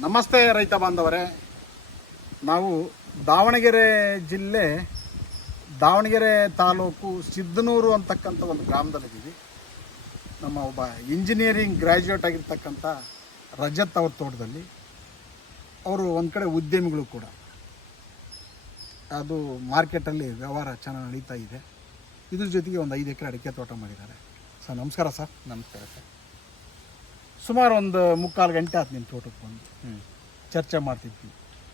ನಮಸ್ತೆ ರೈತ ಬಾಂಧವರೇ. ನಾವು ದಾವಣಗೆರೆ ಜಿಲ್ಲೆ, ದಾವಣಗೆರೆ ತಾಲೂಕು ಸಿದ್ದನೂರು ಅಂತಕ್ಕಂಥ ಒಂದು ಗ್ರಾಮದಲ್ಲಿದ್ದೀವಿ. ನಮ್ಮ ಒಬ್ಬ ಇಂಜಿನಿಯರಿಂಗ್ ಗ್ರ್ಯಾಜುಯೇಟ್ ಆಗಿರ್ತಕ್ಕಂಥ ರಜತ್ ಅವ್ರ ತೋಟದಲ್ಲಿ. ಅವರು ಒಂದು ಕಡೆ ಉದ್ಯಮಿಗಳು ಕೂಡ. ಅದು ಮಾರ್ಕೆಟಲ್ಲಿ ವ್ಯವಹಾರ ಚೆನ್ನಾಗಿ ನಡೀತಾ ಇದೆ. ಇದ್ರ ಜೊತೆಗೆ ಒಂದು ಐದು ಎಕರೆ ಅಡಿಕೆ ತೋಟ ಮಾಡಿದ್ದಾರೆ. ಸರ್, ನಮಸ್ಕಾರ ಸರ್. ನಮಸ್ಕಾರ ಸರ್. ಸುಮಾರು ಒಂದು ಮುಕ್ಕಾಲು ಗಂಟೆ ಆಯ್ತು ನಿಮ್ಮ ತೋಟಕ್ಕೆ ಬಂದು. ಚರ್ಚೆ ಮಾಡ್ತಿದ್ವಿ.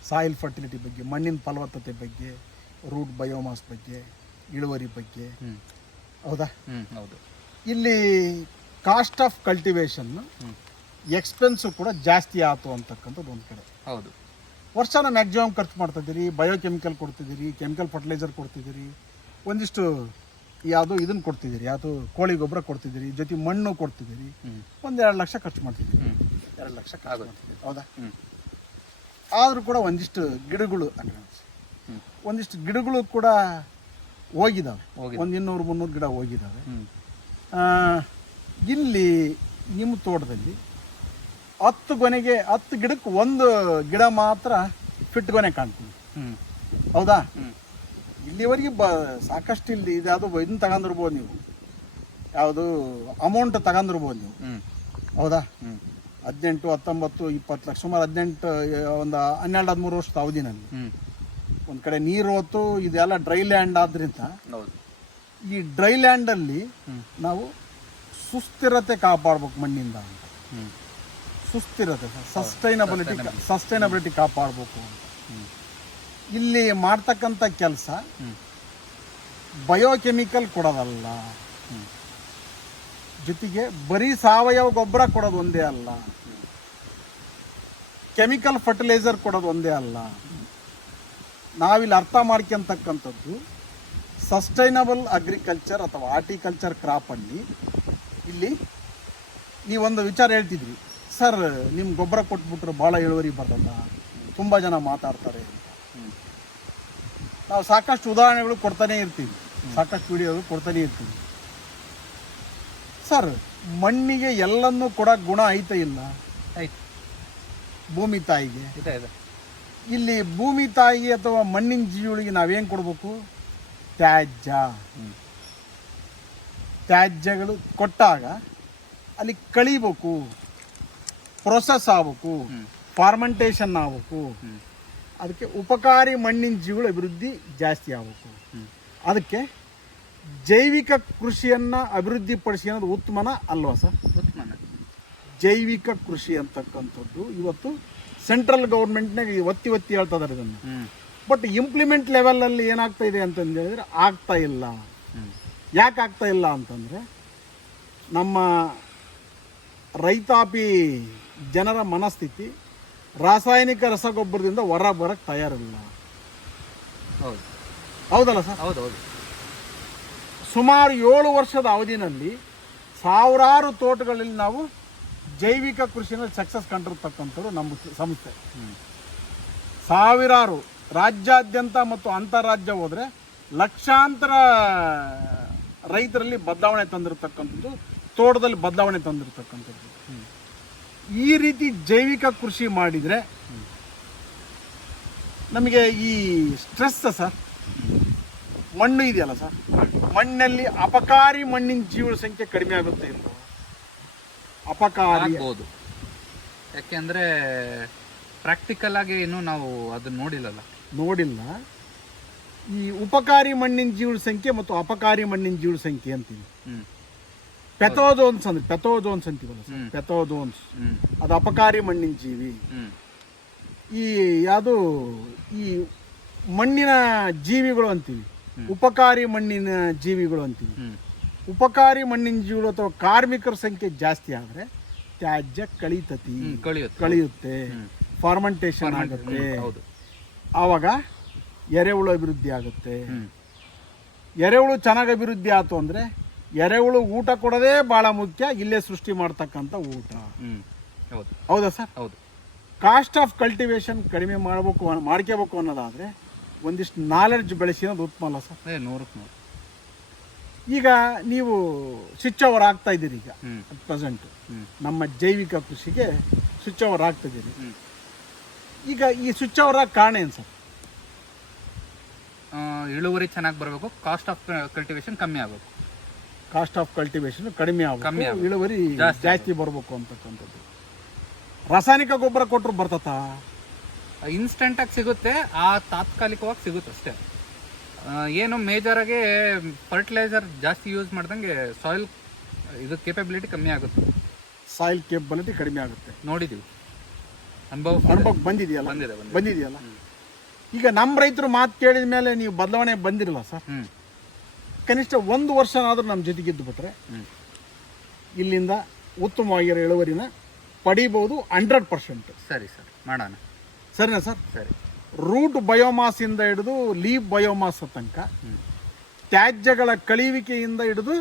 ಸಾಯಿಲ್ ಫರ್ಟಿಲಿಟಿ ಬಗ್ಗೆ ಮಣ್ಣಿನ ಫಲವತ್ತತೆ ಬಗ್ಗೆ ರೂಟ್ ಬಯೋಮಾಸ್ ಬಗ್ಗೆ ಇಳುವರಿ ಬಗ್ಗೆ. ಹೌದಾ? ಹೌದು. ಇಲ್ಲಿ ಕಾಸ್ಟ್ ಆಫ್ ಕಲ್ಟಿವೇಶನ್ ಎಕ್ಸ್ಪೆನ್ಸು ಕೂಡ ಜಾಸ್ತಿ ಆಯಿತು ಅಂತಕ್ಕಂಥದ್ದು ಒಂದು ಕಡೆ. ಹೌದು. ವರ್ಷನ ಮ್ಯಾಕ್ಸಿಮಮ್ ಖರ್ಚು ಮಾಡ್ತಿದ್ದೀರಿ ಬಯೋಕೆಮಿಕಲ್ ಕೊಡ್ತಿದ್ದೀರಿ ಕೆಮಿಕಲ್ ಫರ್ಟಿಲೈಸರ್ ಕೊಡ್ತಿದ್ದೀರಿ ಒಂದಿಷ್ಟು ಯಾವುದು ಇದನ್ನು ಕೊಡ್ತಿದ್ದೀರಿ ಯಾವುದು ಕೋಳಿ ಗೊಬ್ಬರ ಕೊಡ್ತಿದ್ದೀರಿ ಜೊತೆ ಮಣ್ಣು ಕೊಡ್ತಿದ್ದೀರಿ ಒಂದೆರಡು ಒಂದು ಎರಡು ಲಕ್ಷ ಖರ್ಚು ಮಾಡ್ತಿದ್ದೀರಿ. ಎರಡು ಲಕ್ಷ ಖರ್ಚು ಆಗುತ್ತೆ. ಮಾಡ್ತಿದ್ದೀರಿ ಹೌದಾ? ಆದರೂ ಕೂಡ ಒಂದಿಷ್ಟು ಗಿಡಗಳು ಅಂದ್ರೆ ಒಂದಿಷ್ಟು ಗಿಡಗಳು ಕೂಡ ಹೋಗಿದ್ದಾವೆ ಹೋಗಿದೆ. ಒಂದು ಇನ್ನೂರು ಮುನ್ನೂರು ಗಿಡ ಹೋಗಿದ್ದಾವೆ ಆ, ಇಲ್ಲಿ ನಿಮ್ಮ ತೋಟದಲ್ಲಿ ಹತ್ತು ಗೊನೆಗೆ ಹತ್ತು ಗಿಡಕ್ಕೆ ಒಂದು ಗಿಡ ಮಾತ್ರ ಫಿಟ್ ಗೊನೆ ಕಾಣ್ತೀನಿ ಹ್ಞೂ ಹೌದಾ? ಇಲ್ಲಿವರೆಗೆ ಬ ಸಾಕಷ್ಟು ಇಲ್ಲಿ ಇದ್ಯಾವುದು ಇದನ್ನ ತಗೊಂಡಿರ್ಬೋದು ನೀವು. ಯಾವುದು ಅಮೌಂಟ್ ತಗೊಂಡಿರ್ಬೋದು ನೀವು. ಹೌದಾ? ಹದಿನೆಂಟು ಹತ್ತೊಂಬತ್ತು ಇಪ್ಪತ್ತು ಲಕ್ಷ ಸುಮಾರು ಹದಿನೆಂಟು ಒಂದು ಹನ್ನೆರಡು ಹದಿಮೂರು ವರ್ಷದ ಅವಧಿ ಹ್ಞೂ ಒಂದು ಕಡೆ ನೀರು ಹೊತ್ತು ಇದೆಲ್ಲ ಡ್ರೈ ಲ್ಯಾಂಡ್ ಆದ್ರಿಂದ ಈ ಡ್ರೈ ಲ್ಯಾಂಡಲ್ಲಿ ನಾವು ಸುಸ್ಥಿರತೆ ಕಾಪಾಡ್ಬೇಕು ಮಣ್ಣಿಂದ ಅಂತ. ಸುಸ್ಥಿರತೆ ಸಸ್ಟೈನಬಿಲಿಟಿ ಸಸ್ಟೈನಬಿಲಿಟಿ ಕಾಪಾಡಬೇಕು ಅಂತ. ಇಲ್ಲಿ ಮಾಡ್ತಕ್ಕಂಥ ಕೆಲಸ ಬಯೋಕೆಮಿಕಲ್ ಕೊಡೋದಲ್ಲ. ಜೊತೆಗೆ ಬರೀ ಸಾವಯವ ಗೊಬ್ಬರ ಕೊಡೋದು ಒಂದೇ ಅಲ್ಲ. ಕೆಮಿಕಲ್ ಫರ್ಟಿಲೈಸರ್ ಕೊಡೋದು ಒಂದೇ ಅಲ್ಲ. ನಾವಿಲ್ಲಿ ಅರ್ಥ ಮಾಡ್ಕೊಂತಕ್ಕಂಥದ್ದು ಸಸ್ಟೈನಬಲ್ ಅಗ್ರಿಕಲ್ಚರ್ ಅಥವಾ ಆರ್ಟಿಕಲ್ಚರ್ ಕ್ರಾಪಲ್ಲಿ ಇಲ್ಲಿ ನೀವೊಂದು ವಿಚಾರ ಹೇಳ್ತಿದ್ರಿ. ಸರ್ ನಿಮ್ಮ ಗೊಬ್ಬರ ಕೊಟ್ಬಿಟ್ರೆ ಭಾಳ ಇಳುವರಿ ಬರ್ತದ? ತುಂಬ ಜನ ಮಾತಾಡ್ತಾರೆ. ನಾವು ಸಾಕಷ್ಟು ಉದಾಹರಣೆಗಳು ಕೊಡ್ತಾನೆ ಇರ್ತೀವಿ. ಸಾಕಷ್ಟು ವಿಡಿಯೋಗಳು ಕೊಡ್ತಾನೆ ಇರ್ತೀವಿ. ಸರ್ ಮಣ್ಣಿಗೆ ಎಲ್ಲನ್ನೂ ಕೂಡ ಗುಣ ಐತೆ ಇಲ್ಲ? ಭೂಮಿ ತಾಯಿಗೆ? ಇದೆ ಇದೆ. ಇಲ್ಲಿ ಭೂಮಿ ತಾಯಿಗೆ ಅಥವಾ ಮಣ್ಣಿನ ಜೀವಿಗಳಿಗೆ ನಾವೇನು ಕೊಡಬೇಕು? ತ್ಯಾಜ್ಯ. ತ್ಯಾಜ್ಯಗಳು ಕೊಟ್ಟಾಗ ಅಲ್ಲಿ ಕಳಿಬೇಕು. ಪ್ರೊಸೆಸ್ ಆಗಬೇಕು. ಫಾರ್ಮೆಂಟೇಷನ್ ಆಗ್ಬೇಕು. ಅದಕ್ಕೆ ಉಪಕಾರಿ ಮಣ್ಣಿನ ಜೀವಿಗಳ ಅಭಿವೃದ್ಧಿ ಜಾಸ್ತಿ ಆಗಬೇಕು. ಅದಕ್ಕೆ ಜೈವಿಕ ಕೃಷಿಯನ್ನು ಅಭಿವೃದ್ಧಿಪಡಿಸಿ ಅನ್ನೋದು ಉತ್ತಮನ ಅಲ್ವಾ ಸರ್? ಉತ್ತಮನ? ಜೈವಿಕ ಕೃಷಿ ಅಂತಕ್ಕಂಥದ್ದು ಇವತ್ತು ಸೆಂಟ್ರಲ್ ಗೌರ್ಮೆಂಟ್ನಾಗ ಒತ್ತಿ ಒತ್ತಿ ಹೇಳ್ತದಾರೆ ಇದನ್ನು. ಬಟ್ ಇಂಪ್ಲಿಮೆಂಟ್ ಲೆವೆಲಲ್ಲಿ ಏನಾಗ್ತಾ ಇದೆ ಅಂತಂದು ಹೇಳಿದ್ರೆ ಆಗ್ತಾ ಇಲ್ಲ. ಯಾಕೆ ಆಗ್ತಾ ಇಲ್ಲ ಅಂತಂದರೆ ನಮ್ಮ ರೈತಾಪಿ ಜನರ ಮನಸ್ಥಿತಿ ರಾಸಾಯನಿಕ ರಸಗೊಬ್ಬರದಿಂದ ಹೊರ ಬರಕ್ಕೆ ತಯಾರಿಲ್ಲ. ಹೌದು. ಹೌದಲ್ಲ ಸರ್? ಹೌದು ಹೌದು. ಸುಮಾರು ಏಳು ವರ್ಷದ ಅವಧಿನಲ್ಲಿ ಸಾವಿರಾರು ತೋಟಗಳಲ್ಲಿ ನಾವು ಜೈವಿಕ ಕೃಷಿನಲ್ಲಿ ಸಕ್ಸಸ್ ಕಂಡಿರ್ತಕ್ಕಂಥದ್ದು ನಮ್ಮ ಸಂಸ್ಥೆ. ಸಾವಿರಾರು ರಾಜ್ಯಾದ್ಯಂತ ಮತ್ತು ಅಂತಾರಾಜ್ಯ ಹೋದರೆ ಲಕ್ಷಾಂತರ ರೈತರಲ್ಲಿ ಬದಲಾವಣೆ ತಂದಿರತಕ್ಕಂಥದ್ದು ತೋಟದಲ್ಲಿ ಬದಲಾವಣೆ ತಂದಿರತಕ್ಕಂಥದ್ದು. ಹ್ಞೂ ಈ ರೀತಿ ಜೈವಿಕ ಕೃಷಿ ಮಾಡಿದರೆ ನಮಗೆ ಈ ಸ್ಟ್ರೆಸ್ ಸರ್? ಮಣ್ಣು ಇದೆಯಲ್ಲ ಸರ್? ಮಣ್ಣಲ್ಲಿ ಅಪಕಾರಿ ಮಣ್ಣಿನ ಜೀವನ ಸಂಖ್ಯೆ ಕಡಿಮೆ ಆಗುತ್ತೆ ಅಪಕಾರಿ. ಆಗ್ಬೋದು. ಯಾಕೆಂದರೆ ಪ್ರಾಕ್ಟಿಕಲ್ ಆಗಿ ಇನ್ನೂ ನಾವು ಅದನ್ನ ನೋಡಿಲ್ಲಲ್ಲ. ನೋಡಿಲ್ಲ. ಈ ಉಪಕಾರಿ ಮಣ್ಣಿನ ಜೀವನ ಸಂಖ್ಯೆ ಮತ್ತು ಅಪಕಾರಿ ಮಣ್ಣಿನ ಜೀವನ ಸಂಖ್ಯೆ ಅಂತೀವಿ. ಹ್ಞೂ ಪೆಥೋಜೋನ್ಸ್ ಅಂದ್ರೆ ಪೆಥೋಜೋನ್ಸ್ ಅಂತೀವಲ್ಲ ಸರ್. ಪೆಥೋಜೋನ್ಸ್ ಅದು ಅಪಕಾರಿ ಮಣ್ಣಿನ ಜೀವಿ. ಈ ಯಾವುದು ಈ ಮಣ್ಣಿನ ಜೀವಿಗಳು ಅಂತೀವಿ. ಉಪಕಾರಿ ಮಣ್ಣಿನ ಜೀವಿಗಳು ಅಂತೀವಿ. ಉಪಕಾರಿ ಮಣ್ಣಿನ ಜೀವಿಗಳು ಅಥವಾ ಕಾರ್ಮಿಕರ ಸಂಖ್ಯೆ ಜಾಸ್ತಿ ಆದರೆ ತ್ಯಾಜ್ಯ ಕಳೀತತಿ. ಕಳಿಯುತ್ತೆ. ಫಾರ್ಮೆಂಟೇಷನ್ ಆಗುತ್ತೆ. ಆವಾಗ ಎರೆಹುಳು ಅಭಿವೃದ್ಧಿ ಆಗುತ್ತೆ. ಎರೆಹುಳು ಚೆನ್ನಾಗಿ ಅಭಿವೃದ್ಧಿ ಆಯಿತು ಅಂದರೆ ಎರೆಹುಳು ಊಟ ಕೊಡೋದೇ ಭಾಳ ಮುಖ್ಯ ಇಲ್ಲೇ ಸೃಷ್ಟಿ ಮಾಡ್ತಕ್ಕಂಥ ಊಟ. ಹೌದು. ಹೌದಾ ಸರ್? ಹೌದು. ಕಾಸ್ಟ್ ಆಫ್ ಕಲ್ಟಿವೇಶನ್ ಕಡಿಮೆ ಮಾಡಬೇಕು ಮಾಡ್ಕೋಬೇಕು ಅನ್ನೋದಾದರೆ ಒಂದಿಷ್ಟು ನಾಲೆಡ್ಜ್ ಬೆಳೆಸಿ ಅನ್ನೋದು ಉತ್ತಮ ಅಲ್ಲ ಸರ್? ಏ ನೂರಕ್ಕೆ ನೂರು. ಈಗ ನೀವು ಸ್ವಿಚ್ ಓವರ್ ಆಗ್ತಾ ಇದ್ದೀರಿ ಈಗ ಅಟ್ ಪ್ರೆಸೆಂಟ್. ನಮ್ಮ ಜೈವಿಕ ಕೃಷಿಗೆ ಸ್ವಿಚ್ ಓವರ್ ಆಗ್ತಾ ಇದ್ದೀರಿ. ಈಗ ಈ ಸ್ವಿಚ್ ಓವರ್ ಆಗಿ ಕಾರಣ ಏನು ಸರ್? ಇಳುವರಿ ಚೆನ್ನಾಗಿ ಬರಬೇಕು ಕಾಸ್ಟ್ ಆಫ್ ಕಲ್ಟಿವೇಶನ್ ಕಮ್ಮಿ ಆಗಬೇಕು. ಕಾಸ್ಟ್ ಆಫ್ ಕಲ್ಟಿವೇಶನ್ ಕಡಿಮೆ ಕಮ್ಮಿ ಆಗಬೇಕು. ಆಗ್ಬೇಕು. ಇಳುವರಿ ಜಾಸ್ತಿ ಜಾಸ್ತಿ ಬರಬೇಕು ಅಂತಕ್ಕಂಥದ್ದು. ರಾಸಾಯನಿಕ ಗೊಬ್ಬರ ಕೊಟ್ಟರು ಬರ್ತತಾ ಇನ್ಸ್ಟೆಂಟ್ ಆಗಿ ಸಿಗುತ್ತೆ ಆ ತಾತ್ಕಾಲಿಕವಾಗಿ ಸಿಗುತ್ತೆ ಅಷ್ಟೇ. ಆ, ಏನು ಮೇಜರ್ ಆಗಿ ಫರ್ಟಿಲೈಸರ್ ಜಾಸ್ತಿ ಯೂಸ್ ಮಾಡ್ದಂಗೆ ಸಾಯಿಲ್ ಇದು ಕೇಪಬಿಲಿಟಿ ಕಮ್ಮಿ ಆಗುತ್ತೆ. ಸಾಯಿಲ್ ಕೇಪಬಿಲಿಟಿ ಕಡಿಮೆ ಆಗುತ್ತೆ. ನೋಡಿದೀವಿ. ಅನುಭವ ಬಂದಿದೆಯಲ್ಲ? ಬಂದಿದೆ ಬಂದಿದೆ. ಬಂದಿದೆಯಲ್ಲ? ಈಗ ನಮ್ಮ ರೈತರು ಮಾತು ಕೇಳಿದ ಮೇಲೆ ನೀವು ಬದಲಾವಣೆ ಬಂದಿರಲ್ಲ ಸರ್? ಹ್ಮ್. ಕನಿಷ್ಠ ಒಂದು ವರ್ಷನಾದರೂ ನಮ್ಮ ಜೊತೆಗಿದ್ದು ಬಿಟ್ರೆ ಇಲ್ಲಿಂದ ಉತ್ತಮವಾಗಿರೋ ಇಳುವರಿನ ಪಡಿಬೋದು ಹಂಡ್ರೆಡ್ ಪರ್ಸೆಂಟ್. ಸರಿ ಸರ್ ಮಾಡೋಣ. ಸರಿನಾ ಸರ್? ಸರಿ. ರೂಟ್ ಬಯೋಮಾಸಿಂದ ಹಿಡಿದು ಲೀವ್ ಬಯೋಮಾಸ್ ತನಕ. ತ್ಯಾಜ್ಯಗಳ ಕಳಿವಿಕೆಯಿಂದ ಹಿಡಿದು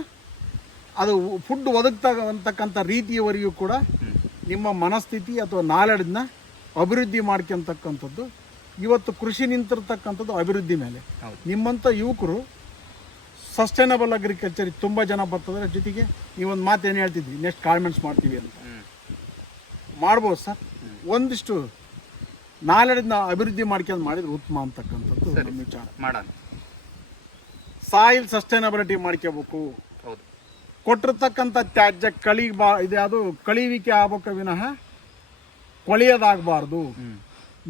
ಅದು ಫುಡ್ ಒದಗ್ತಕ್ಕಂಥ ರೀತಿಯವರೆಗೂ ಕೂಡ ನಿಮ್ಮ ಮನಸ್ಥಿತಿ ಅಥವಾ ನಾಲೆಡ್ನ ಅಭಿವೃದ್ಧಿ ಮಾಡ್ಕೊಂತಕ್ಕಂಥದ್ದು ಇವತ್ತು ಕೃಷಿ ನಿಂತಿರ್ತಕ್ಕಂಥದ್ದು ಅಭಿವೃದ್ಧಿ ಮೇಲೆ. ನಿಮ್ಮಂಥ ಯುವಕರು ಸಸ್ಟೈನಬಲ್ ಅಗ್ರಿಕಲ್ಚರ್ ತುಂಬ ಜನ ಬರ್ತದ್ರೆ. ಜೊತೆಗೆ ಒಂದು ಮಾತು ಏನು ಹೇಳ್ತಿದ್ವಿ ನೆಕ್ಸ್ಟ್ ಗಾರ್ಮೆಂಟ್ಸ್ ಮಾಡ್ತೀವಿ ಅಂತ. ಮಾಡ್ಬೋದು ಸರ್. ಒಂದಿಷ್ಟು ನಾಲೆಡ್ನ ಅಭಿವೃದ್ಧಿ ಮಾಡ್ಕೊಂಡು ಮಾಡಿದ್ರೆ ಉತ್ತಮ ಅಂತಕ್ಕಂಥದ್ದು. ನಮ್ಮ ವಿಚಾರ. ಮಾಡೋಣ. ಸಾಯಿಲ್ ಸಸ್ಟೈನಬಿಲಿಟಿ ಮಾಡ್ಕೋಬೇಕು. ಹೌದು. ಕೊಟ್ಟಿರ್ತಕ್ಕಂಥ ತ್ಯಾಜ್ಯ ಕಳಿ ಬಾ ಇದು ಯಾವುದು? ಕಳಿವಿಕೆ ಆಗ್ಬೇಕು ವಿನಃ ಕೊಳೆಯೋದಾಗಬಾರ್ದು.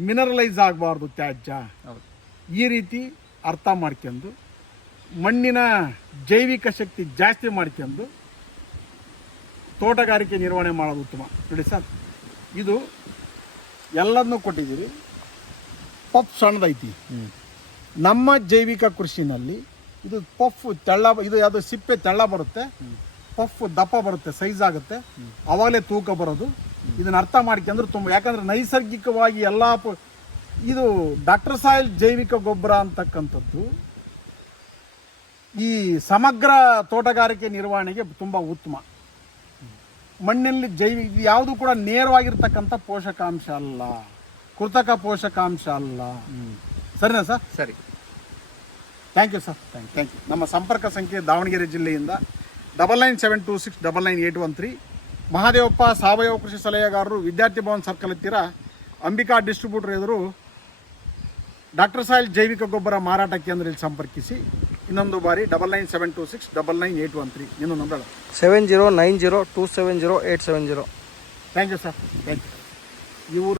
ಮಿನರಲೈಸ್ ಆಗಬಾರ್ದು ತ್ಯಾಜ್ಯ. ಈ ರೀತಿ ಅರ್ಥ ಮಾಡ್ಕೊಂಡು ಮಣ್ಣಿನ ಜೈವಿಕ ಶಕ್ತಿ ಜಾಸ್ತಿ ಮಾಡ್ಕೊಂಡು ತೋಟಗಾರಿಕೆ ನಿರ್ವಹಣೆ ಮಾಡೋದು ಉತ್ತಮ. ನೋಡಿ ಸರ್ ಇದು ಎಲ್ಲದನ್ನೂ ಕೊಟ್ಟಿದ್ದೀರಿ. ಪಫ್ ಸಣ್ಣದೈತಿ. ನಮ್ಮ ಜೈವಿಕ ಕೃಷಿನಲ್ಲಿ ಇದು ಪಫ್ ತೆಳ್ಳ ಇದು ಯಾವುದು ಸಿಪ್ಪೆ ತೆಳ್ಳ ಬರುತ್ತೆ. ಪಫ್ ದಪ್ಪ ಬರುತ್ತೆ ಸೈಜ್ ಆಗುತ್ತೆ. ಅವಾಗಲೇ ತೂಕ ಬರೋದು. ಇದನ್ನ ಅರ್ಥ ಮಾಡ್ಕೊಂಡ್ರೆ ತುಂಬ ಯಾಕಂದ್ರೆ ನೈಸರ್ಗಿಕವಾಗಿ ಎಲ್ಲ ಇದು ಡಾಕ್ಟರ್ ಸಾಯಿಲ್ ಜೈವಿಕ ಗೊಬ್ಬರ ಅಂತಕ್ಕಂಥದ್ದು ಈ ಸಮಗ್ರ ತೋಟಗಾರಿಕೆ ನಿರ್ವಹಣೆಗೆ ತುಂಬ ಉತ್ತಮ. ಮಣ್ಣಿನಲ್ಲಿ ಜೈವಿ ಯಾವುದು ಕೂಡ ನೇರವಾಗಿರ್ತಕ್ಕಂಥ ಪೋಷಕಾಂಶ ಅಲ್ಲ. ಕೃತಕ ಪೋಷಕಾಂಶ ಅಲ್ಲ. ಸರಿನಾ ಸರ್? ಸರಿ. Thank you sir thank thank you ನಮ್ಮ ಸಂಪರ್ಕ ಸಂಖ್ಯೆ ದಾವಣಗೆರೆ ಜಿಲ್ಲೆಯಿಂದ double nine seven two six double nine eight one three Mahadevappa ಸಾವಯವ ಕೃಷಿ ಸಲಹೆಗಾರರು ವಿದ್ಯಾರ್ಥಿ ಭವನ್ ಸರ್ಕಲ್ ಹತ್ತಿರ ಅಂಬಿಕಾ ಡಿಸ್ಟ್ರಿಬ್ಯೂಟರ್ ಎದುರು ಡಾಕ್ಟರ್ ಸಾಯಿಲ್ ಜೈವಿಕ ಗೊಬ್ಬರ ಮಾರಾಟ ಕೇಂದ್ರದಲ್ಲಿ ಸಂಪರ್ಕಿಸಿ. ಇನ್ನೊಂದು ಬಾರಿ double nine seven two six double nine eight one three ಇನ್ನೊಂದು number seven zero nine zero two seven zero eight seven zero thank you sir thank you ಇವರು